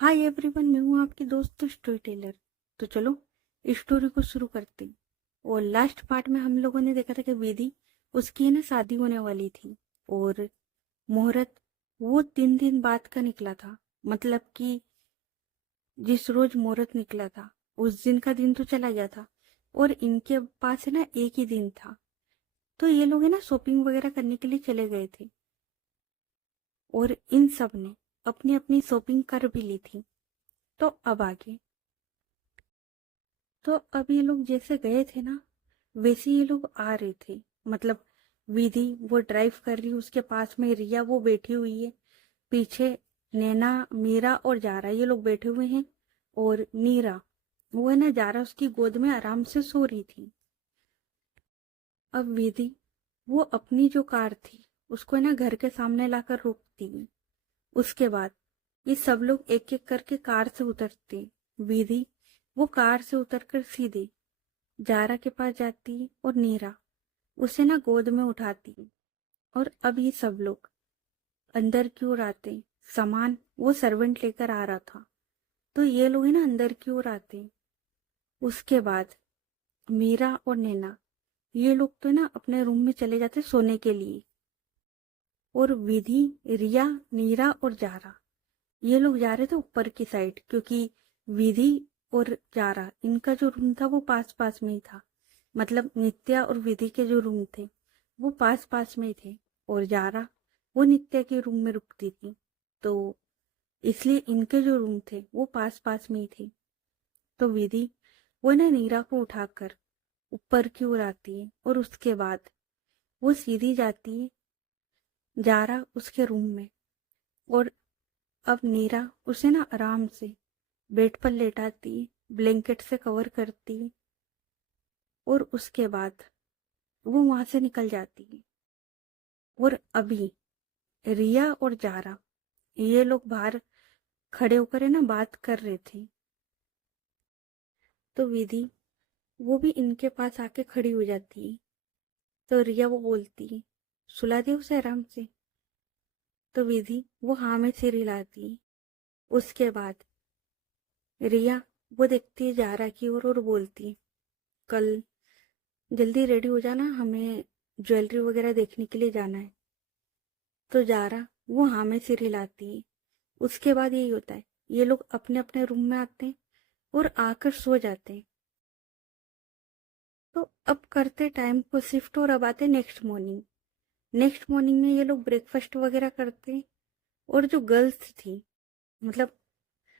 Hi everyone, मैं हूँ आपकी दोस्त स्टोरी टेलर। तो चलो इस स्टोरी को शुरू करते हैं। और लास्ट पार्ट में हम लोगों ने देखा था कि विधि उसकी है ना शादी होने वाली थी। और मुहूर्त वो 3 दिन बाद का निकला था। मतलब कि जिस रोज मुहूर्त निकला था उस दिन का दिन तो चला गया था। और इनके पास है ना एक ही दिन था। तो ये लोग है ना शॉपिंग वगैरह करने के लिए चले गए थे। और इन सब ने अपनी अपनी शॉपिंग कर भी ली थी। तो अब आगे, तो अब ये लोग जैसे गए थे ना वैसे ये लोग आ रहे थे। मतलब विधि वो ड्राइव कर रही, उसके पास में रिया वो बैठी हुई है। पीछे नैना, मीरा और जारा ये लोग बैठे हुए हैं। और नीरा वो है ना, जारा उसकी गोद में आराम से सो रही थी। अब विधि वो अपनी जो कार थी उसको है ना घर के सामने लाकर रोकती है। उसके बाद ये सब लोग एक एक करके कार से उतरते। विधि वो कार से उतरकर सीधे जारा के पास जाती और नीरा उसे ना गोद में उठाती। और अब ये सब लोग अंदर की ओर आते। सामान वो सर्वेंट लेकर आ रहा था, तो ये लोग है ना अंदर की ओर आते। उसके बाद मीरा और नैना ये लोग तो ना अपने रूम में चले जाते सोने के लिए। और विधि, रिया, नीरा और जारा ये लोग जा रहे थे ऊपर की साइड, क्योंकि विधि और जारा इनका जो रूम था वो पास पास में ही था। मतलब नित्या और विधि के जो रूम थे वो पास पास में ही थे। और जारा वो नित्या के रूम में रुकती थी, तो इसलिए इनके जो रूम थे वो पास पास में ही थे। तो विधि वो ना नीरा को उठाकर ऊपर की ओर आती है। और उसके बाद वो सीधी जाती है जारा उसके रूम में। और अब नीरा उसे ना आराम से बेड पर लेटाती, ब्लैंकेट से कवर करती। और उसके बाद वो वहां से निकल जाती है। और अभी रिया और जारा ये लोग बाहर खड़े होकर है ना बात कर रहे थे। तो विधि वो भी इनके पास आके खड़ी हो जाती है। तो रिया वो बोलती है, सुला दे उसे आराम से। तो विधि वो हाँ में सिर हिलाती है। उसके बाद रिया वो देखती है जारा की ओर और बोलती है, कल जल्दी रेडी हो जाना, हमें ज्वेलरी वगैरह देखने के लिए जाना है। तो जारा वो हाँ में सिर हिलाती है। उसके बाद यही होता है, ये लोग अपने अपने रूम में आते हैं और आकर सो जाते हैं। तो अब करते टाइम को शिफ्ट और अब आते नेक्स्ट मॉर्निंग। नेक्स्ट मॉर्निंग में ये लोग ब्रेकफास्ट वगैरह करते हैं। और जो गर्ल्स थी, मतलब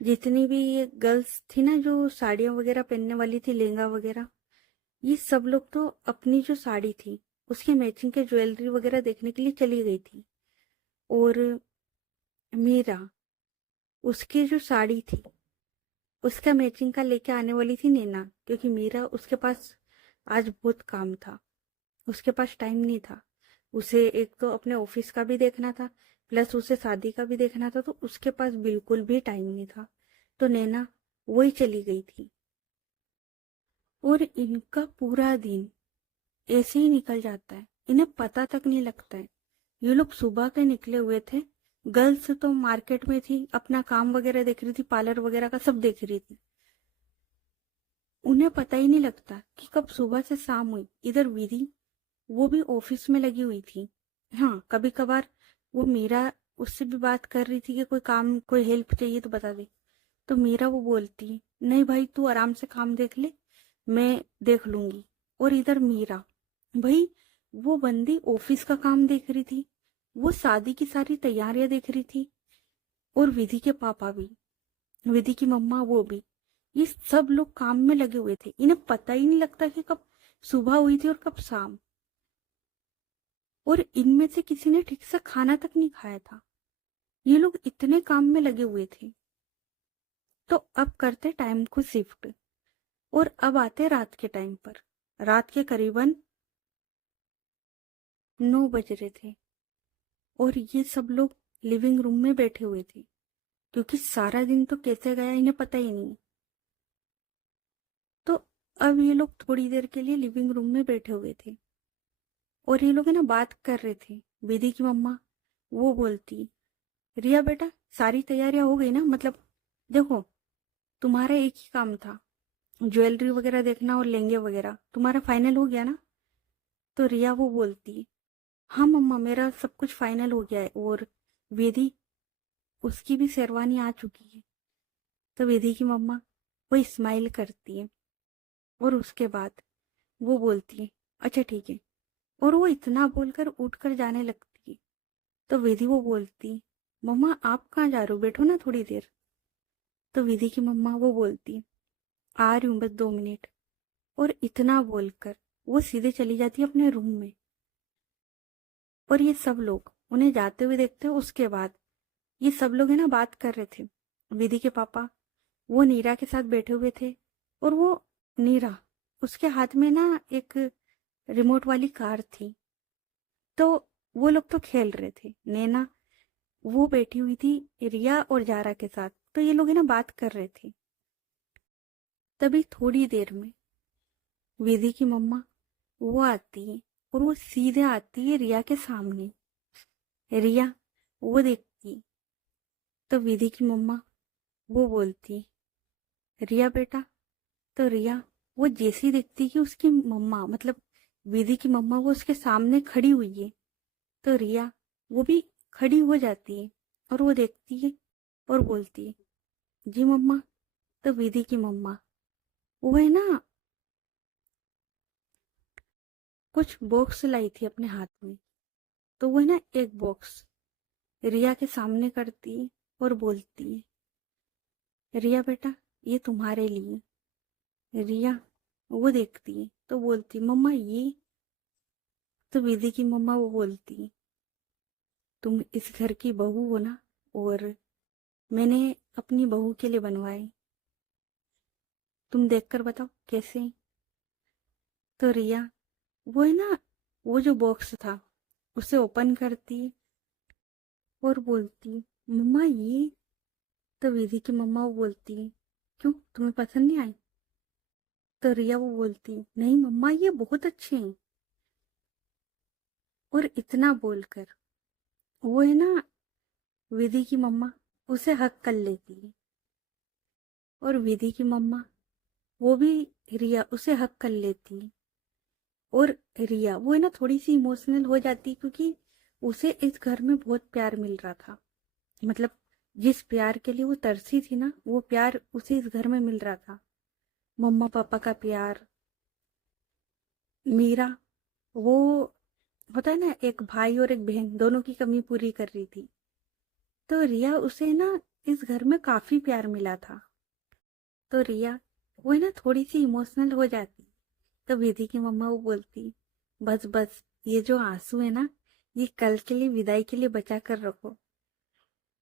जितनी भी ये गर्ल्स थी ना जो साड़ियाँ वगैरह पहनने वाली थी, लहंगा वगैरह, ये सब लोग तो अपनी जो साड़ी थी उसके मैचिंग के ज्वेलरी वगैरह देखने के लिए चली गई थी। और मीरा उसकी जो साड़ी थी उसका मैचिंग का लेके आने वाली थी नैना, क्योंकि मीरा उसके पास आज बहुत काम था, उसके पास टाइम नहीं था। उसे एक तो अपने ऑफिस का भी देखना था, प्लस उसे शादी का भी देखना था, तो उसके पास बिल्कुल भी टाइम नहीं था। तो नैना वही चली गई थी। और इनका पूरा दिन ऐसे ही निकल जाता है, इन्हें पता तक नहीं लगता है। ये लोग सुबह के निकले हुए थे। गर्ल्स तो मार्केट में थी, अपना काम वगैरह देख रही थी, पार्लर वगैरह का सब देख रही थी। उन्हें पता ही नहीं लगता कि कब सुबह से शाम हुई। इधर विधि वो भी ऑफिस में लगी हुई थी। हाँ, कभी कभार वो मीरा उससे भी बात कर रही थी कि कोई काम, कोई हेल्प चाहिए तो बता दे। तो मीरा वो बोलती है, नहीं भाई तू आराम से काम देख ले, मैं देख लूंगी। और इधर मीरा, भाई वो बंदी ऑफिस का काम देख रही थी, वो शादी की सारी तैयारियां देख रही थी। और विधि के पापा भी, विधि की मम्मा वो भी, ये सब लोग काम में लगे हुए थे। इन्हें पता ही नहीं लगता कि कब सुबह हुई थी और कब शाम। और इनमें से किसी ने ठीक से खाना तक नहीं खाया था। ये लोग इतने काम में लगे हुए थे। तो अब करते टाइम को शिफ्ट। और अब आते रात के टाइम पर। रात के करीबन 9 बज रहे थे। और ये सब लोग लिविंग रूम में बैठे हुए थे, क्योंकि सारा दिन तो कैसे गया इन्हें पता ही नहीं। तो अब ये लोग थोड़ी देर के लिए लिविंग रूम में बैठे हुए थे। और ये लोग है ना बात कर रहे थे। विधि की मम्मा वो बोलती, रिया बेटा सारी तैयारियां हो गई ना, मतलब देखो, तुम्हारा एक ही काम था, ज्वेलरी वगैरह देखना और लहंगे वगैरह, तुम्हारा फाइनल हो गया ना? तो रिया वो बोलती, हाँ मम्मा मेरा सब कुछ फाइनल हो गया है। और वेदी, उसकी भी शेरवानी आ चुकी है। तो वेदी की मम्मा वो स्माइल करती है और उसके बाद वो बोलती है, अच्छा ठीक है। और वो इतना बोलकर उठकर जाने लगती है। तो वेदी वो बोलती, मम्मा आप कहाँ जा रहे हो, बैठो ना थोड़ी देर। तो वेदी की मम्मा वो बोलती, आ रही हूँ बस 2 मिनट। और इतना बोलकर वो सीधे चली जाती है अपने रूम में। और ये सब लोग उन्हें जाते हुए देखते हैं। उसके बाद ये सब लोग है ना बात कर रहे थे। विधि के पापा वो नीरा के साथ बैठे हुए थे। और वो नीरा, उसके हाथ में ना एक रिमोट वाली कार थी। तो वो लोग तो खेल रहे थे। नैना वो बैठी हुई थी रिया और जारा के साथ। तो ये लोग है ना बात कर रहे थे। तभी थोड़ी देर में विधि की मम्मा वो आती है और वो सीधे आती है रिया के सामने। रिया वो देखती। तो विधि की मम्मा वो बोलती, रिया बेटा। तो रिया वो जैसी दिखती कि उसकी मम्मा मतलब विधि की मम्मा वो उसके सामने खड़ी हुई है। तो रिया वो भी खड़ी हो जाती है और वो देखती है और बोलती है, जी मम्मा। तो विधि की मम्मा वो है ना कुछ बॉक्स लाई थी अपने हाथ में। तो वो है ना एक बॉक्स रिया के सामने करती है और बोलती है, रिया बेटा ये तुम्हारे लिए। रिया वो देखती है तो बोलती, मम्मा ये। तो विधि की मम्मा वो बोलती, तुम इस घर की बहू हो ना, और मैंने अपनी बहू के लिए बनवाए। तुम देखकर बताओ कैसे हैं? तो रिया वो है ना वो जो बॉक्स था उसे ओपन करती और बोलती, मम्मा ये। तो विधि की मम्मा वो बोलती, क्यों तुम्हें पसंद नहीं आई? तो रिया वो बोलती, नहीं मम्मा ये बहुत अच्छे हैं। और इतना बोलकर वो है ना विधि की मम्मा उसे हक कर लेती है। और विधि की मम्मा वो भी रिया उसे हक कर लेती है। और रिया वो है ना थोड़ी सी इमोशनल हो जाती क्योंकि उसे इस घर में बहुत प्यार मिल रहा था। मतलब जिस प्यार के लिए वो तरसी थी ना वो प्यार उसे इस घर में मिल रहा था। मम्मा पापा का प्यार। मीरा वो होता है ना एक भाई और एक बहन दोनों की कमी पूरी कर रही थी। तो रिया उसे ना इस घर में काफी प्यार मिला था। तो रिया वो है ना थोड़ी सी इमोशनल हो जाती। तो विधि की मम्मा वो बोलती, बस बस ये जो आंसू है ना ये कल के लिए विदाई के लिए बचा कर रखो।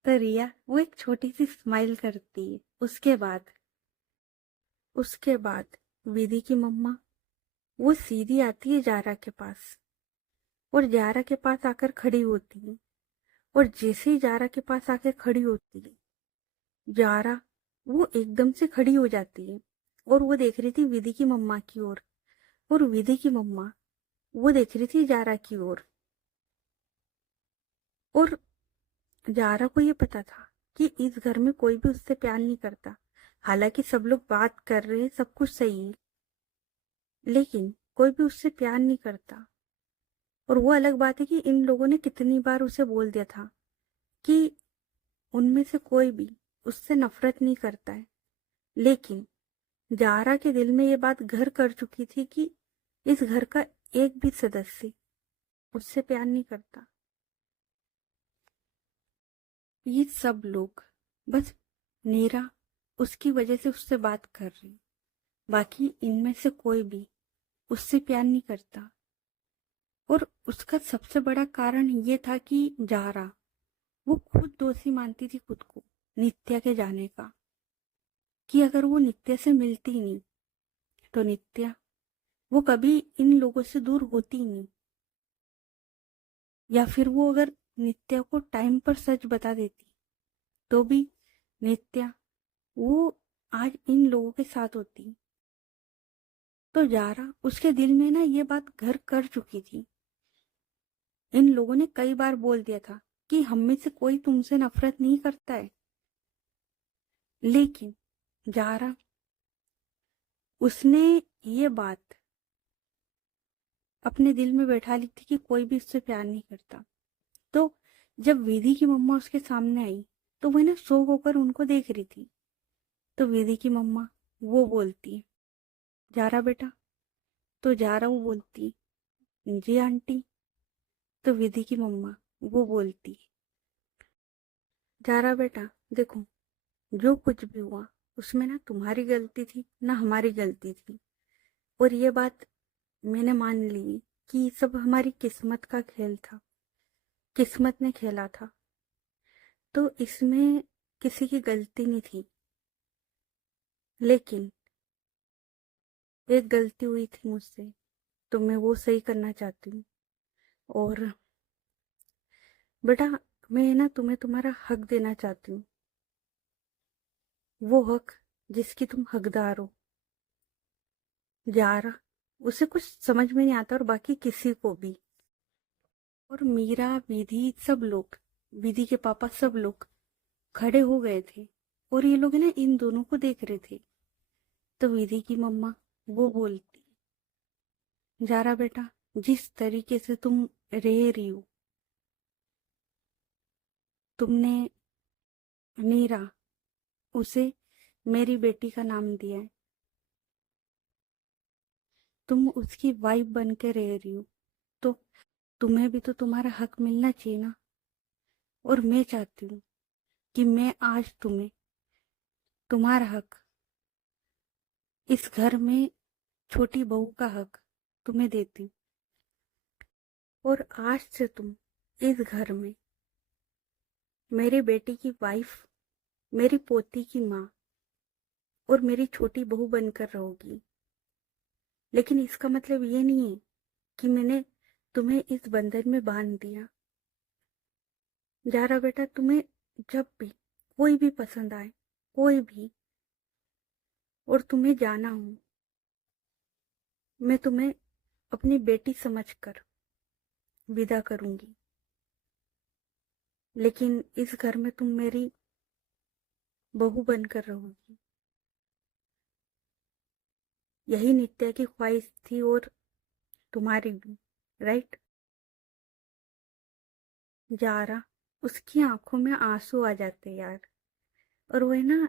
तो रिया वो एक छोटी सी स्माइल करती है। उसके बाद विधि की मम्मा वो सीधी आती है जारा के पास। और जारा के पास आकर खड़ी होती है। और जैसे ही जारा के पास आकर खड़ी होती है, जारा वो एकदम से खड़ी हो जाती है। और वो देख रही थी विधि की मम्मा की ओर। और विधि की मम्मा वो देख रही थी जारा की ओर। और जारा को ये पता था कि इस घर में कोई भी उससे प्यार नहीं करता। हालांकि सब लोग बात कर रहे हैं, सब कुछ सही है, लेकिन कोई भी उससे प्यार नहीं करता। और वो अलग बात है कि इन लोगों ने कितनी बार उसे बोल दिया था कि उनमें से कोई भी उससे नफरत नहीं करता है। लेकिन जारा के दिल में ये बात घर कर चुकी थी कि इस घर का एक भी सदस्य उससे प्यार नहीं करता। ये सब लोग बस नीरा उसकी वजह से उससे बात कर रहे हैं। बाकी इनमें से कोई भी उससे प्यार नहीं करता। और उसका सबसे बड़ा कारण ये था कि जारा वो खुद दोषी मानती थी खुद को नित्या के जाने का। कि अगर वो नित्या से मिलती नहीं तो नित्या वो कभी इन लोगों से दूर होती नहीं। या फिर वो अगर नित्या को टाइम पर सच बता देती तो भी नित्या वो आज इन लोगों के साथ होती। तो जारा उसके दिल में ना ये बात घर कर चुकी थी। इन लोगों ने कई बार बोल दिया था कि हम में से कोई तुमसे नफरत नहीं करता है। लेकिन जारा, उसने ये बात अपने दिल में बैठा ली थी कि कोई भी उससे प्यार नहीं करता। तो जब विधि की मम्मा उसके सामने आई, तो वह ना शौक होकर उनको देख रही थी। तो विधि की मम्मा वो बोलती, जारा बेटा। तो जारा वो बोलती, जी आंटी। तो विधि की मम्मा वो बोलती, जारा बेटा, देखो, जो कुछ भी हुआ उसमें ना तुम्हारी गलती थी ना हमारी गलती थी। और ये बात मैंने मान ली कि सब हमारी किस्मत का खेल था, किस्मत ने खेला था। तो इसमें किसी की गलती नहीं थी। लेकिन एक गलती हुई थी मुझसे, तो मैं वो सही करना चाहती हूँ। और बेटा, मैं ना तुम्हें तुम्हारा हक देना चाहती हूँ, वो हक जिसकी तुम हकदार हो। यार, उसे कुछ समझ में नहीं आता, और बाकी किसी को भी। और मीरा, विधि, सब लोग, विधि के पापा, सब लोग खड़े हो गए थे। और ये लोग है ना इन दोनों को देख रहे थे। तो विधि की मम्मा वो बोलती, जारा बेटा, जिस तरीके से तुम रह रही हो, तुमने मीरा, उसे मेरी बेटी का नाम दिया है, तुम उसकी वाइफ बन के रह रही हो, तो तुम्हें भी तो तुम्हारा हक मिलना चाहिए ना। और मैं चाहती हूँ कि मैं आज तुम्हें तुम्हारा हक, इस घर में छोटी बहू का हक तुम्हें देती हूँ। और आज से तुम इस घर में मेरी बेटी की वाइफ, मेरी पोती की माँ और मेरी छोटी बहू बनकर रहोगी। लेकिन इसका मतलब ये नहीं है कि मैंने तुम्हें इस बंधन में बांध दिया। जारा बेटा, तुम्हें जब भी कोई भी पसंद आए, कोई भी, और तुम्हें जाना हो, मैं तुम्हें अपनी बेटी समझकर विदा करूंगी। लेकिन इस घर में तुम मेरी बहू बनकर रहोगी। यही नित्या की ख्वाहिश थी, और तुम्हारी भी, राइट? जारा, उसकी आंखों में आंसू आ जाते यार। और वो है ना,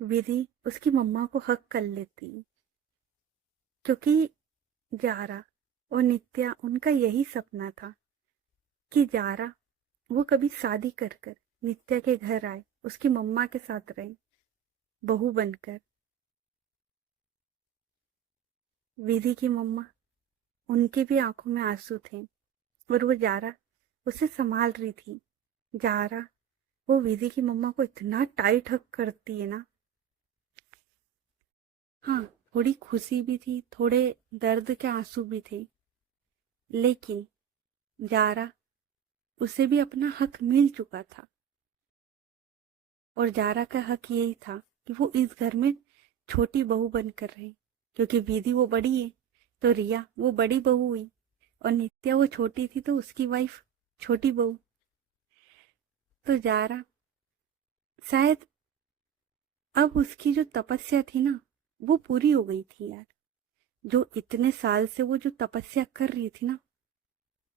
विधि उसकी मम्मा को हक कर लेती, क्योंकि जारा और नित्या, उनका यही सपना था कि जारा, वो कभी शादी कर कर नित्या के घर आए, उसकी मम्मा के साथ रहे, बहू बनकर। विधि की मम्मा, उनकी भी आंखों में आंसू थे, और वो जारा उसे संभाल रही थी। जारा, वो विधि की मम्मा को इतना टाइट हक करती है ना। हाँ, थोड़ी खुशी भी थी, थोड़े दर्द के आंसू भी थे। लेकिन जारा, उसे भी अपना हक मिल चुका था। और जारा का हक यही था कि वो इस घर में छोटी बहू बनकर रहे, क्योंकि विधि वो बड़ी है, तो रिया वो बड़ी बहू हुई, और नित्या वो छोटी थी, तो उसकी वाइफ छोटी बहू। तो जारा, शायद अब उसकी जो तपस्या थी ना, वो पूरी हो गई थी यार। जो इतने साल से वो जो तपस्या कर रही थी ना,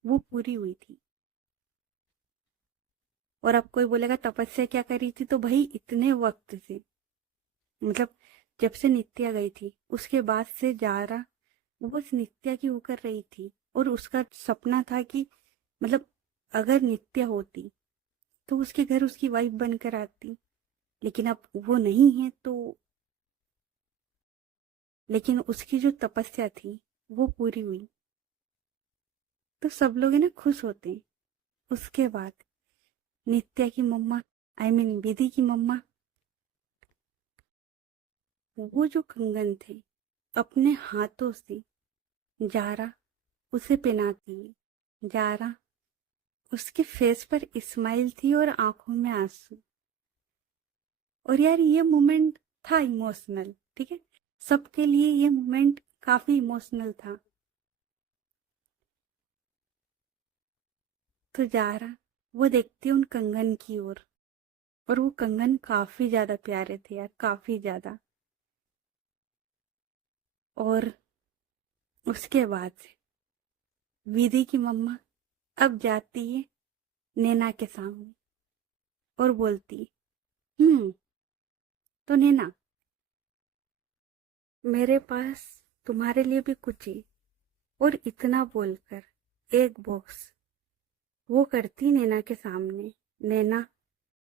वो पूरी हुई थी। और अब कोई बोलेगा तपस्या क्या करी थी, तो भाई इतने वक्त से, मतलब जब से नित्या गई थी उसके बाद से जारा वो बस नित्या की होकर रही थी। और उसका सपना था कि, मतलब, अगर नित्या होती तो उसके घर उसकी वाइफ बनकर आती। लेकिन अब वो नहीं है, तो लेकिन उसकी जो तपस्या थी वो पूरी हुई, तो सब लोग है ना खुश होते हैं। उसके बाद नित्या की मम्मा, आई मीन विधि की मम्मा, वो जो कंगन थे अपने हाथों से जारा उसे पहनाती है। जारा, उसके फेस पर स्माइल थी और आंखों में आंसू। और यार, ये मोमेंट था इमोशनल, ठीक है, सबके लिए ये मोमेंट काफी इमोशनल था। तो जारा, वो देखती है उन कंगन की ओर, और वो कंगन काफी ज्यादा प्यारे थे यार, काफी ज्यादा। और उसके बाद से विधि की मम्मा अब जाती है नैना के सामने और बोलती है, तो नैना, मेरे पास तुम्हारे लिए भी कुछ है। और इतना बोलकर एक बॉक्स वो करती नैना के सामने। नैना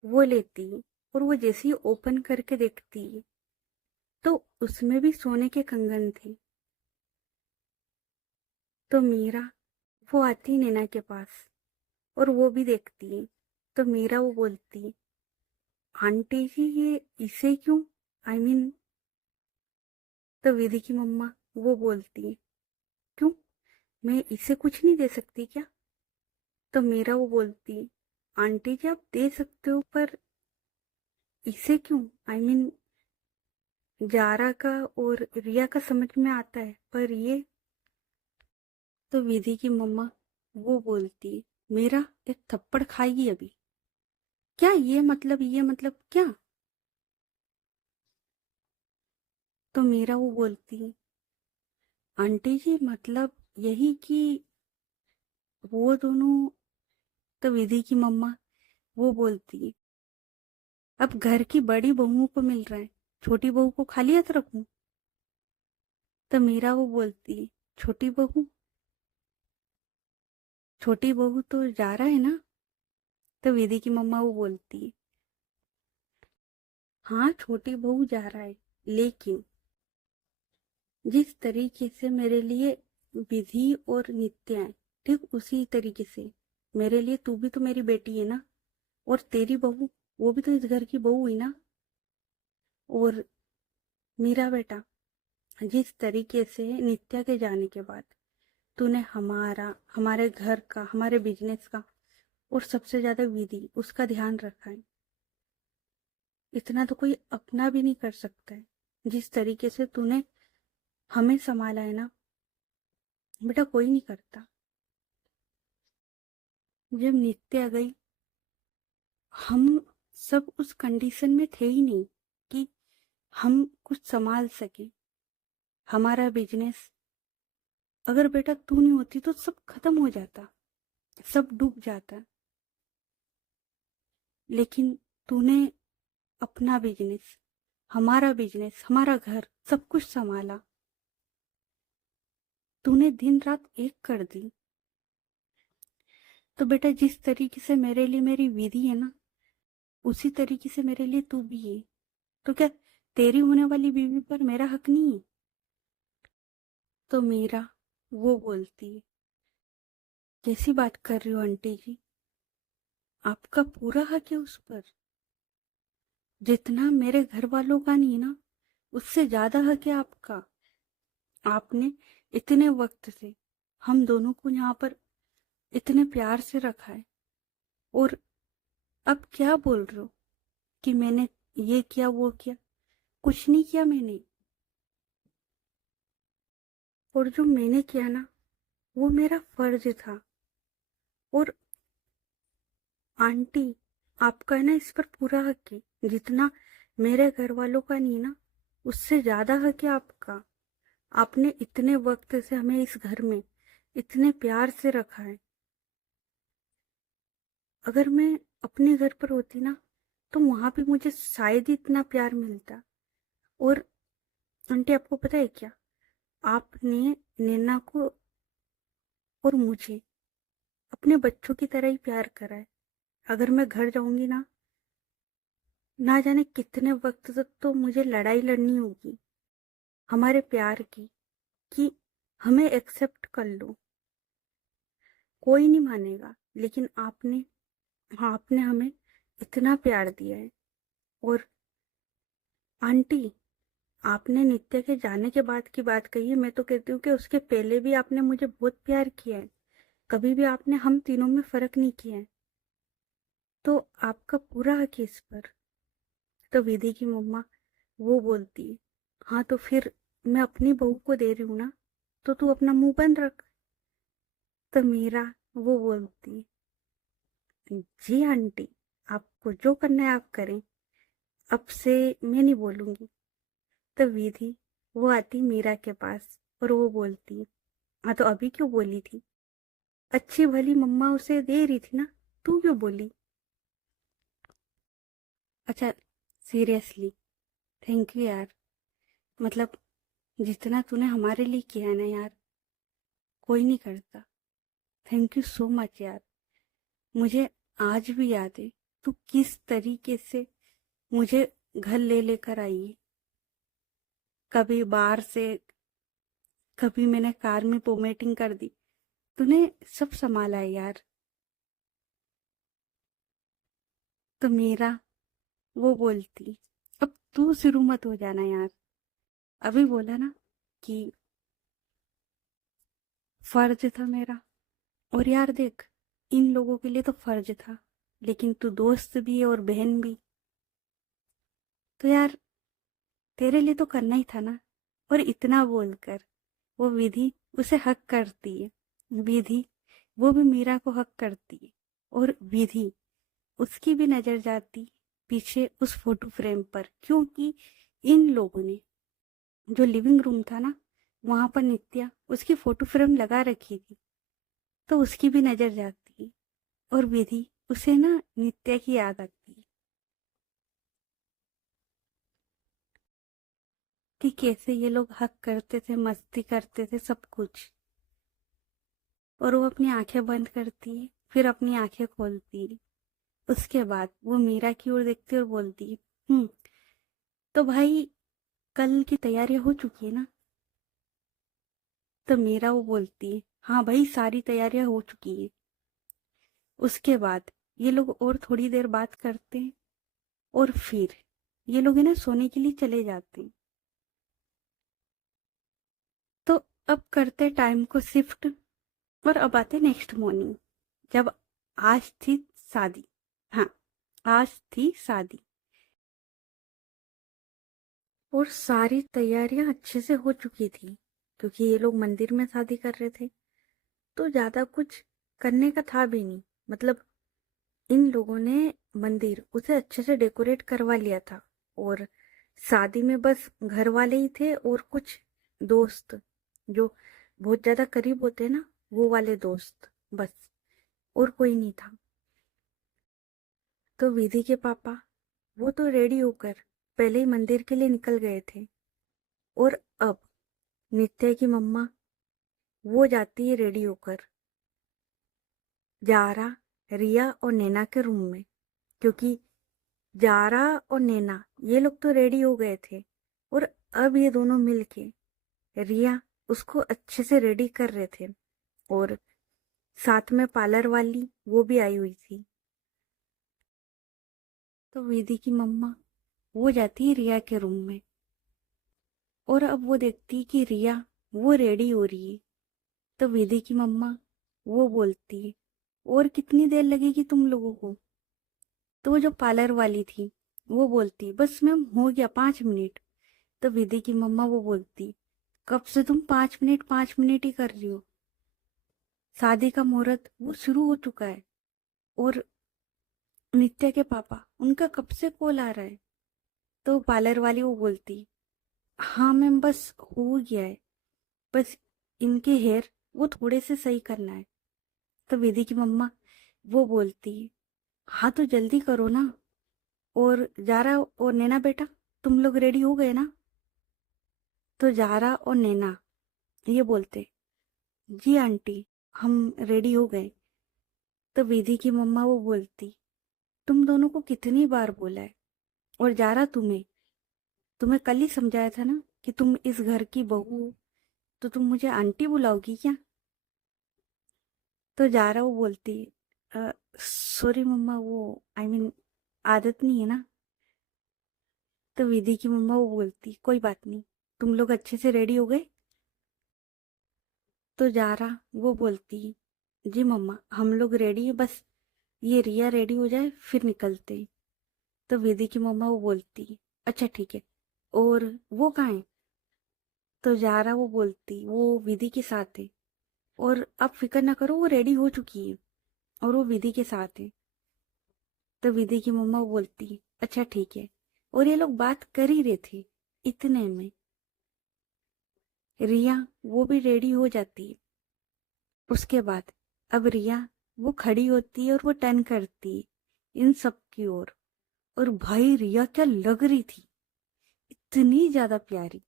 वो लेती है और वो जैसे ही ओपन करके देखती है तो उसमें भी सोने के कंगन थे। तो मीरा वो आती नैना के पास और वो भी देखती है। तो मीरा वो बोलती है, आंटी जी ये इसे क्यों, आई मीन। तो विधि की मम्मा वो बोलती है, क्यों, मैं इसे कुछ नहीं दे सकती क्या? तो मीरा वो बोलती है, आंटी जी आप दे सकते हो पर इसे क्यों, आई मीन जारा का और रिया का समझ में आता है पर ये। तो विधि की मम्मा वो बोलती है, मेरा एक थप्पड़ खाएगी अभी, क्या ये मतलब क्या? तो मीरा वो बोलती है, आंटी जी मतलब यही कि वो दोनों। तो विधि की मम्मा वो बोलती है, अब घर की बड़ी बहुओं को मिल रहा है, छोटी बहू को खाली हाथ रखूं? तो मीरा वो बोलती है, छोटी बहू, छोटी बहू तो जा रहा है ना? तो विधि की मम्मा वो बोलती है, हाँ छोटी बहू जा रहा है, लेकिन जिस तरीके से मेरे लिए विधि और नित्य है, ठीक उसी तरीके से मेरे लिए तू भी तो मेरी बेटी है ना। और तेरी बहू, वो भी तो इस घर की बहू हुई ना। और मेरा बेटा, जिस तरीके से नित्या के जाने के बाद तूने हमारा, हमारे घर का, हमारे बिजनेस का और सबसे ज्यादा विधि उसका ध्यान रखा है, इतना तो कोई अपना भी नहीं कर सकता है। जिस तरीके से तूने हमें संभाला है ना बेटा, कोई नहीं करता। जब नित्या गई, हम सब उस कंडीशन में थे ही नहीं कि हम कुछ संभाल सके हमारा बिजनेस। अगर बेटा तू नहीं होती तो सब खत्म हो जाता, सब डूब जाता। लेकिन तूने अपना बिजनेस, हमारा घर, सब कुछ संभाला। तूने दिन रात एक कर दी। तो बेटा जिस तरीके से मेरे लिए मेरी विधि है ना, उसी तरीके से मेरे लिए तू भी है। तो क्या तेरी होने वाली बीवी पर मेरा हक नहीं है? तो मीरा वो बोलती है, कैसी बात कर रही हो आंटी जी, आपका पूरा हक है उस पर। जितना मेरे घर वालों का नहीं ना, उससे ज्यादा हक है आपका। आपने इतने वक्त से हम दोनों को यहाँ पर इतने प्यार से रखा है, और अब क्या बोल रहे हो कि मैंने ये किया वो किया? कुछ नहीं किया मैंने। और जो मैंने किया ना, वो मेरा फर्ज था। और आंटी, आपका है ना इस पर पूरा हक है। जितना मेरे घर वालों का नहीं ना, उससे ज्यादा हक है आपका। आपने इतने वक्त से हमें इस घर में इतने प्यार से रखा है। अगर मैं अपने घर पर होती ना, तो वहां पे मुझे शायद ही इतना प्यार मिलता। और आंटी आपको पता है क्या, आपने नैना को और मुझे अपने बच्चों की तरह ही प्यार करा है। अगर मैं घर जाऊंगी ना जाने कितने वक्त तक तो मुझे लड़ाई लड़नी होगी हमारे प्यार की, कि हमें एक्सेप्ट कर लो। कोई नहीं मानेगा, लेकिन आपने, हाँ आपने हमें इतना प्यार दिया है। और आंटी, आपने नित्य के जाने के बाद की बात कही है, मैं तो कहती हूँ कि उसके पहले भी आपने मुझे बहुत प्यार किया है। कभी भी आपने हम तीनों में फर्क नहीं किया है। तो आपका पूरा हक है इस पर। तो विधि की मम्मा वो बोलती है, हाँ तो फिर मैं अपनी बहू को दे रही हूँ ना, तो तू अपना मुंह बंद रख। तो मीरा वो बोलती है, जी आंटी, आपको जो करना है आप करें, अब से मैं नहीं बोलूंगी। तो विधि वो आती मीरा के पास और वो बोलती, हाँ तो अभी क्यों बोली थी? अच्छी भली मम्मा उसे दे रही थी ना, तू क्यों बोली? अच्छा, सीरियसली थैंक यू यार। मतलब जितना तूने हमारे लिए किया है ना यार, कोई नहीं करता। थैंक यू सो मच यार। मुझे आज भी याद है तू किस तरीके से मुझे घर ले लेकर आई है। कभी बाहर से, कभी मैंने कार में वोमिटिंग कर दी, तूने सब संभाला है यार। तो मेरा वो बोलती, अब तू शुरू मत हो जाना यार। अभी बोला ना कि फर्ज था मेरा। और यार देख, इन लोगों के लिए तो फर्ज था, लेकिन तू दोस्त भी है और बहन भी, तो यार तेरे लिए तो करना ही था ना। और इतना बोलकर वो विधि उसे हक करती है। विधि वो भी मीरा को हक करती है। और विधि उसकी भी नजर जाती पीछे उस फोटो फ्रेम पर, क्योंकि इन लोगों ने जो लिविंग रूम था ना, वहां पर नित्या उसकी फोटो फ्रेम लगा रखी थी। तो उसकी भी नजर जाती है। और विधि उसे ना नित्या की याद आती है कि कैसे ये लोग हक करते थे, मस्ती करते थे, सब कुछ। और वो अपनी आंखें बंद करती है, फिर अपनी आंखें खोलती है। उसके बाद वो मीरा की ओर देखती है और बोलती है, तो भाई कल की तैयारियां हो चुकी है ना? तो मीरा वो बोलती है, हाँ भाई सारी तैयारियां हो चुकी है। उसके बाद ये लोग और थोड़ी देर बात करते हैं और फिर ये लोग है ना सोने के लिए चले जाते हैं। तो अब करते टाइम को शिफ्ट, और अब आते नेक्स्ट मॉर्निंग, जब आज थी शादी। हाँ, आज थी शादी और सारी तैयारियां अच्छे से हो चुकी थी, क्योंकि ये लोग मंदिर में शादी कर रहे थे। तो ज्यादा कुछ करने का था भी नहीं। मतलब इन लोगों ने मंदिर उसे अच्छे से डेकोरेट करवा लिया था। और शादी में बस घर वाले ही थे और कुछ दोस्त, जो बहुत ज्यादा करीब होते हैं ना, वो वाले दोस्त बस, और कोई नहीं था। तो विधि के पापा वो तो रेडी होकर पहले ही मंदिर के लिए निकल गए थे। और अब नित्या की मम्मा वो जाती है रेडी होकर जारा, रिया और नैना के रूम में, क्योंकि जारा और नैना ये लोग तो रेडी हो गए थे। और अब ये दोनों मिलके रिया उसको अच्छे से रेडी कर रहे थे। और साथ में पार्लर वाली वो भी आई हुई थी। तो विधि की मम्मा वो जाती है रिया के रूम में, और अब वो देखती कि रिया वो रेडी हो रही है। तो विधि की मम्मा वो बोलती है, और कितनी देर लगेगी तुम लोगों को? तो वो जो पार्लर वाली थी वो बोलती, बस मैम हो गया 5 मिनट। तो विधि की मम्मा वो बोलती, कब से तुम 5 मिनट 5 मिनट ही कर रही हो? शादी का मुहूर्त वो शुरू हो चुका है। और नित्या के पापा उनका कब से कॉल आ रहा है। तो पार्लर वाली वो बोलती, हाँ मैम बस हो गया है, बस इनके हेयर वो थोड़े से सही करना है। तो विधि की मम्मा वो बोलती है, हाँ तो जल्दी करो ना। और जारा और नैना बेटा, तुम लोग रेडी हो गए ना? तो जारा और नैना ये बोलते, जी आंटी हम रेडी हो गए। तो विधि की मम्मा वो बोलती, तुम दोनों को कितनी बार बोला है? और जारा तुम्हें तुम्हें कल ही समझाया था ना कि तुम इस घर की बहू हो, तो तुम मुझे आंटी बुलाओगी क्या? तो जारा वो बोलती, सॉरी मम्मा, वो आई मीन आदत नहीं है ना। तो विधि की मम्मा वो बोलती, कोई बात नहीं, तुम लोग अच्छे से रेडी हो गए? तो जारा वो बोलती, जी मम्मा हम लोग रेडी है, बस ये रिया रेडी हो जाए फिर निकलते हैं। तो विधि की मम्मा वो बोलती, अच्छा ठीक है, और वो कहाँ है? तो जारा वो बोलती, वो विधि के साथ है, और आप फिक्र ना करो वो रेडी हो चुकी है और वो विधि के साथ है। तो विधि की मम्मा बोलती अच्छा ठीक है। और ये लोग बात कर ही रहे थे, इतने में रिया वो भी रेडी हो जाती है। उसके बाद अब रिया वो खड़ी होती है और वो टर्न करती है इन सब की ओर। और भाई रिया क्या लग रही थी, इतनी ज्यादा प्यारी।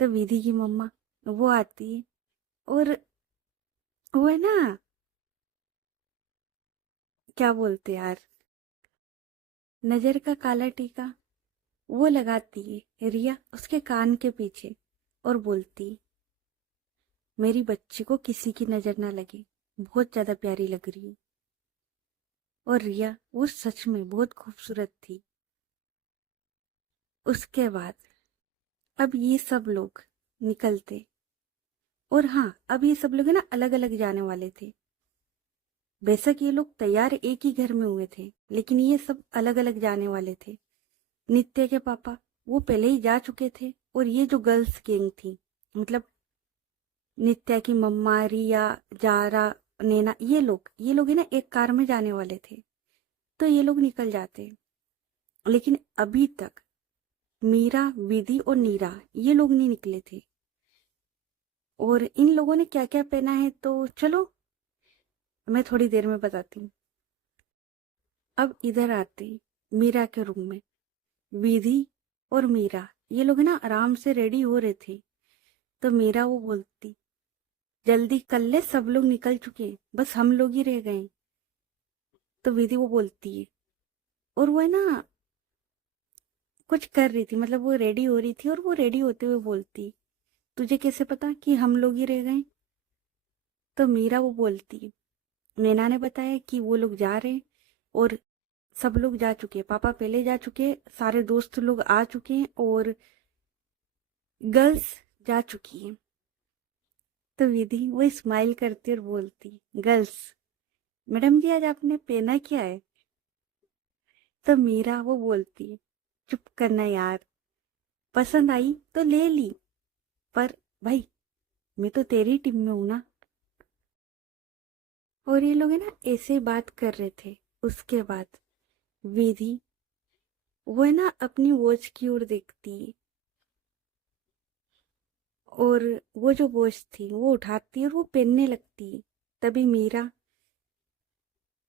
तो विधि की मम्मा वो आती है और वो है ना, क्या बोलते यार, नजर का काला टीका वो लगाती है रिया उसके कान के पीछे और बोलती मेरी बच्ची को किसी की नजर ना लगे, बहुत ज्यादा प्यारी लग रही है। और रिया वो सच में बहुत खूबसूरत थी। उसके बाद अब ये सब लोग निकलते। और हाँ, अब ये सब लोग है ना अलग अलग जाने वाले थे। बेशक ये लोग तैयार एक ही घर में हुए थे, लेकिन ये सब अलग अलग जाने वाले थे। नित्य के पापा वो पहले ही जा चुके थे। और ये जो गर्ल्स गैंग थी, मतलब नित्या की मम्मा, रिया, जारा, नैना, ये लोग है ना एक कार में जाने वाले थे। तो ये लोग निकल जाते। लेकिन अभी तक मीरा, विधि और नीरा ये लोग नहीं निकले थे। और इन लोगों ने क्या क्या पहना है तो चलो मैं थोड़ी देर में बताती हूँ। अब इधर आते मीरा के रूम में। विधि और मीरा ये लोग ना आराम से रेडी हो रहे थे। तो मीरा वो बोलती जल्दी कर ले, सब लोग निकल चुके हैं, बस हम लोग ही रह गए। तो विधि वो बोलती है और वो है ना कुछ कर रही थी, मतलब वो रेडी हो रही थी और वो रेडी होते हुए बोलती तुझे कैसे पता कि हम लोग ही रह गए। तो मीरा वो बोलती नैना ने बताया कि वो लोग जा रहे हैं और सब लोग जा चुके हैं, पापा पहले जा चुके हैं, सारे दोस्त लोग आ चुके हैं और गर्ल्स जा चुकी हैं। तो विधि वो स्माइल करती और बोलती गर्ल्स, मैडम जी आज आपने पहना क्या है। तो मीरा वो बोलती है चुप करना यार, पसंद आई तो ले ली, पर भाई मैं तो तेरी टीम में हूं ना। और ये लोग है ना ऐसे ही बात कर रहे थे। उसके बाद विधि वो है ना अपनी वॉच की ओर देखती है और वो जो वॉच थी वो उठाती है और वो पहनने लगती है। तभी मीरा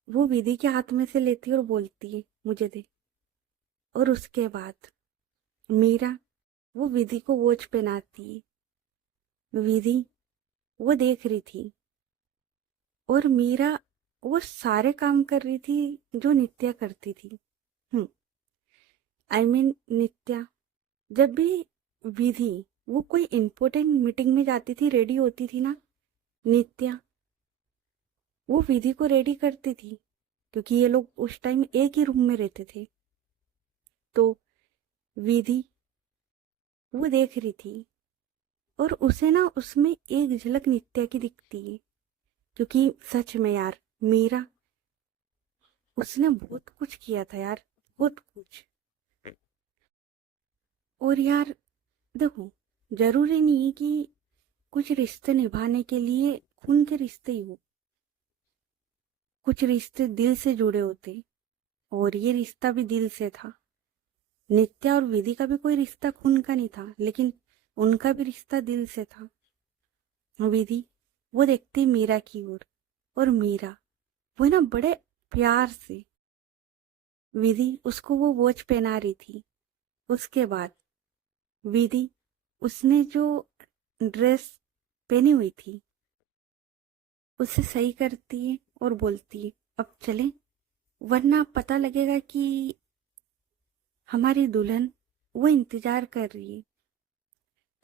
वो विधि के हाथ में से लेती है और बोलती है मुझे दे। और उसके बाद मीरा वो विधि को वॉच पहनाती है। विधि वो देख रही थी और मीरा वो सारे काम कर रही थी जो नित्या करती थी। हम्म नित्या जब भी विधि वो कोई इम्पोर्टेंट मीटिंग में जाती थी, रेडी होती थी ना, नित्या वो विधि को रेडी करती थी। क्योंकि ये लोग उस टाइम एक ही रूम में रहते थे। तो विधि वो देख रही थी और उसे ना उसमें एक झलक नित्या की दिखती है। क्योंकि सच में यार मीरा उसने बहुत कुछ किया था यार, बहुत कुछ। और यार देखो, जरूरी नहीं है कि कुछ रिश्ते निभाने के लिए खून के रिश्ते ही हो। कुछ रिश्ते दिल से जुड़े होते, और ये रिश्ता भी दिल से था। नित्या और विधि का भी कोई रिश्ता खून का नहीं था, लेकिन उनका भी रिश्ता दिल से था। विधि वो देखती मीरा की ओर और मीरा वो ना बड़े प्यार से विधि उसको वो वॉच पहना रही थी। उसके बाद विधि उसने जो ड्रेस पहनी हुई थी उसे सही करती है और बोलती है अब चलें, वरना पता लगेगा कि हमारी दुल्हन वो इंतजार कर रही है।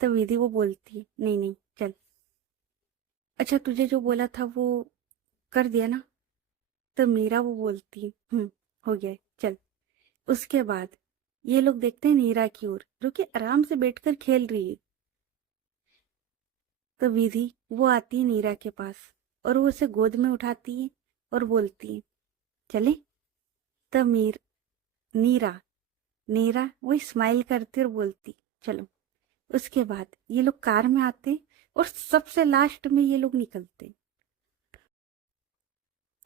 तो विधि वो बोलती है नहीं नहीं चल। अच्छा तुझे जो बोला था वो कर दिया ना। तो मीरा वो बोलती है हो गया है, चल। उसके बाद ये लोग देखते हैं नीरा की ओर जो कि आराम से बैठकर खेल रही है। तो विधि वो आती है नीरा के पास और वो उसे गोद में उठाती है और बोलती है चले। तब नीरा नीरा वो स्माइल करती और बोलती चलो। उसके बाद ये लोग कार में आते और सबसे लास्ट में ये लोग निकलते।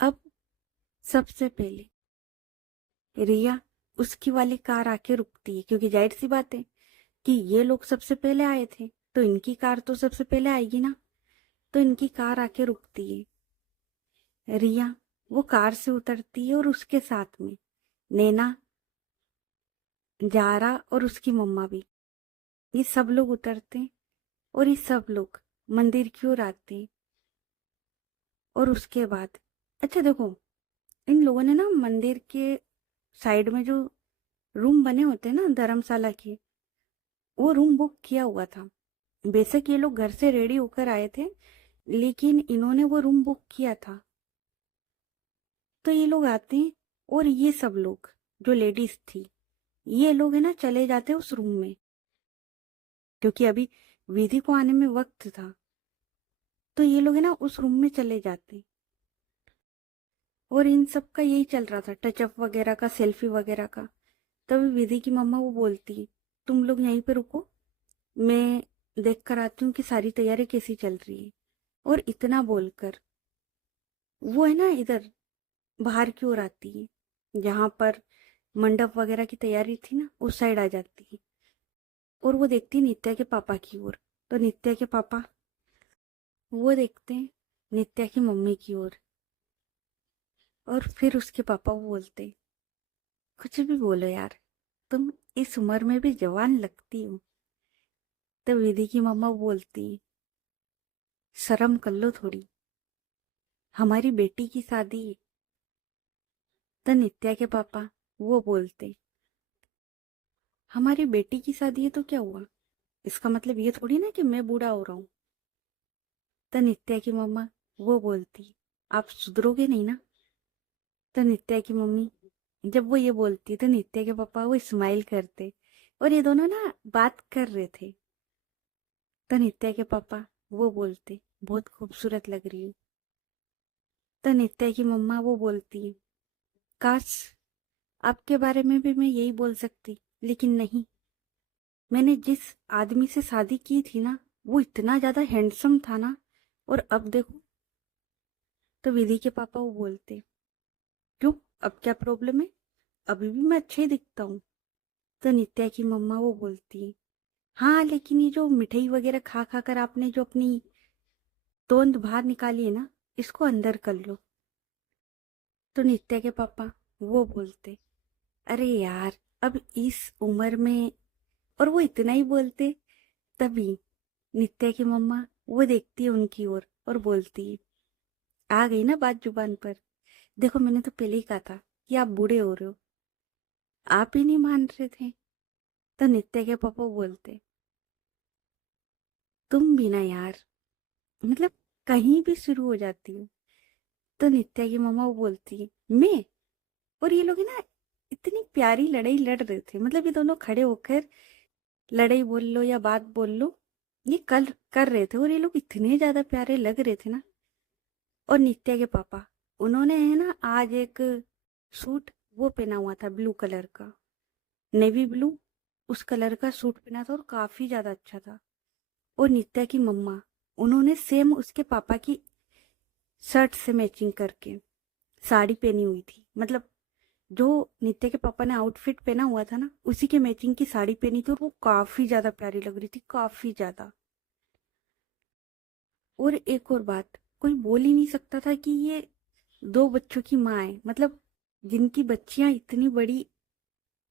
अब सबसे पहले रिया उसकी वाली कार आके रुकती है, क्योंकि जाहिर सी बात है कि ये लोग सबसे पहले आए थे तो इनकी कार तो सबसे पहले आएगी ना। तो इनकी कार आके रुकती है। रिया वो कार से उतरती है और उसके साथ में नैना, जारा और उसकी मम्मा भी, ये सब लोग उतरते हैं और ये सब लोग मंदिर की ओर आते हैं। और उसके बाद अच्छा देखो, इन लोगों ने ना मंदिर के साइड में जो रूम बने होते हैं ना धर्मशाला के, वो रूम बुक किया हुआ था। बेशक ये लोग घर से रेडी होकर आए थे, लेकिन इन्होंने वो रूम बुक किया था। तो ये लोग आते हैं और ये सब लोग जो लेडीज थी, ये लोग है ना चले जाते उस रूम में, क्योंकि अभी विधि को आने में वक्त था। तो ये लोग है ना उस रूम में चले जाते और इन सब का यही चल रहा था, टचअप वगैरह का, सेल्फी वगैरह का। तभी विधि की मम्मा वो बोलती, तुम लोग यहीं पे रुको, मैं देख कर आती हूँ कि सारी तैयारी कैसी चल रही है। और इतना बोलकर वो है ना इधर बाहर की ओर आती है, जहां पर मंडप वगैरह की तैयारी थी ना उस साइड आ जाती है। और वो देखती है नित्या के पापा की ओर। तो नित्या के पापा वो देखते हैं नित्या की मम्मी की ओर, और फिर उसके पापा वो बोलते, कुछ भी बोलो यार, तुम इस उम्र में भी जवान लगती हो। तो विधि की मम्मा बोलती, शर्म कर लो थोड़ी, हमारी बेटी की शादी है। तो नित्या के पापा वो बोलते, हमारी बेटी की शादी है तो क्या हुआ, इसका मतलब ये थोड़ी ना कि मैं बूढ़ा हो रहा हूँ। तो नित्या की मम्मा वो बोलती, आप सुधरोगे नहीं ना। तो नित्या की मम्मी जब वो ये बोलती तो नित्या के पापा वो स्माइल करते, और ये दोनों ना बात कर रहे थे। तो नित्या के पापा वो बोलते, बहुत खूबसूरत लग रही हो। तो नित्या की मम्मा वो बोलती, काश आपके बारे में भी मैं यही बोल सकती, लेकिन नहीं, मैंने जिस आदमी से शादी की थी ना वो इतना ज्यादा हैंडसम था ना, और अब देखो। तो विधि के पापा वो बोलते, क्यों, अब क्या प्रॉब्लम है, अभी भी मैं अच्छा ही दिखता हूँ। तो नित्या की मम्मा वो बोलती, हाँ लेकिन ये जो मिठाई वगैरह खा खा कर आपने जो अपनी तोंद बाहर निकाली है ना, इसको अंदर कर लो। तो नित्या के पापा वो बोलते, अरे यार, अब इस उम्र में, और वो इतना ही बोलते। तभी नित्या की मम्मा वो देखती है उनकी ओर और बोलती है, आ गई ना बात जुबान पर, देखो मैंने तो पहले ही कहा था कि आप बूढ़े हो रहे हो, आप ही नहीं मान रहे थे। तो नित्या के पापा बोलते, तुम भी ना यार, मतलब कहीं भी शुरू हो जाती हो। तो नित्या की मम्मा वो बोलती है, मैं, और ये लोग है ना इतनी प्यारी लड़ाई लड़ रहे थे, मतलब ये दोनों खड़े होकर लड़ाई बोल लो या बात बोल लो, ये कल कर रहे थे, और ये लोग इतने ज्यादा प्यारे लग रहे थे ना। और नित्या के पापा उन्होंने है ना आज एक सूट वो पहना हुआ था ब्लू कलर का, नेवी ब्लू उस कलर का सूट पहना था और काफी ज्यादा अच्छा था। और नित्या की मम्मा उन्होंने सेम उसके पापा की शर्ट से मैचिंग करके साड़ी पहनी हुई थी, मतलब जो नित्या के पापा ने आउटफिट पहना हुआ था ना उसी के मैचिंग की साड़ी पहनी थी, और वो काफी ज्यादा प्यारी लग रही थी, काफी ज्यादा। और एक और बात, कोई बोल ही नहीं सकता था कि ये दो बच्चों की माँ है, मतलब जिनकी बच्चियां इतनी बड़ी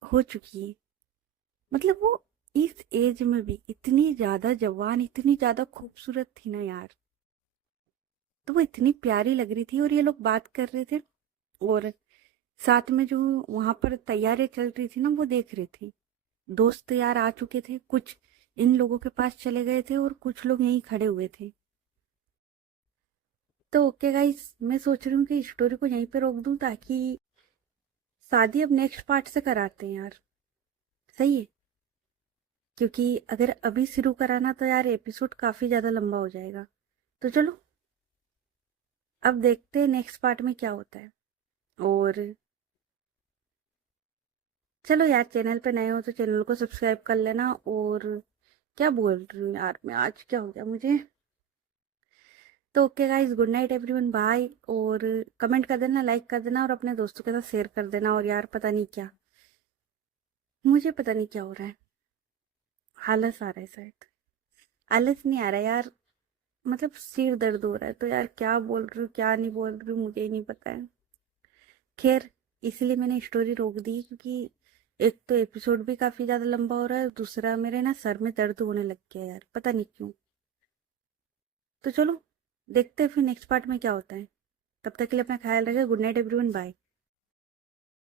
हो चुकी है, मतलब वो इस एज में भी इतनी ज्यादा जवान, इतनी ज्यादा खूबसूरत थी ना यार। तो वो इतनी प्यारी लग रही थी, और ये लोग बात कर रहे थे, और साथ में जो वहां पर तैयारियां चल रही थी ना वो देख रहे थे। दोस्त यार आ चुके थे, कुछ इन लोगों के पास चले गए थे और कुछ लोग यहीं खड़े हुए थे। तो ओके गाइस, मैं सोच रही हूँ कि स्टोरी को यहीं पे रोक दूं, ताकि शादी अब नेक्स्ट पार्ट से कराते हैं यार, सही है। क्योंकि अगर अभी शुरू कराना तो यार एपिसोड काफी ज्यादा लंबा हो जाएगा। तो चलो अब देखते हैं नेक्स्ट पार्ट में क्या होता है। और चलो यार, चैनल पे नए हो तो चैनल को सब्सक्राइब कर लेना। और क्या बोल रही हूँ यार मैं, आज क्या हो गया मुझे, तो okay guys, good night everyone, bye. और कमेंट कर देना, लाइक कर देना और अपने दोस्तों के साथ शेयर कर देना। और यार पता नहीं क्या, मुझे पता नहीं क्या हो रहा है, आलस आ रहा है शायद। आलस नहीं आ रहा यार, मतलब सिर दर्द हो रहा है। तो यार क्या बोल रही हूँ क्या नहीं बोल रही हूँ मुझे ही नहीं पता है। खैर, इसलिए मैंने स्टोरी रोक दी क्योंकि एक तो एपिसोड भी काफी ज्यादा लंबा हो रहा है, दूसरा मेरे ना सर में दर्द होने लग गया यार, पता नहीं क्यों। तो चलो देखते हैं फिर नेक्स्ट पार्ट में क्या होता है। तब तक के लिए अपना ख्याल रखें। Good night everyone, bye.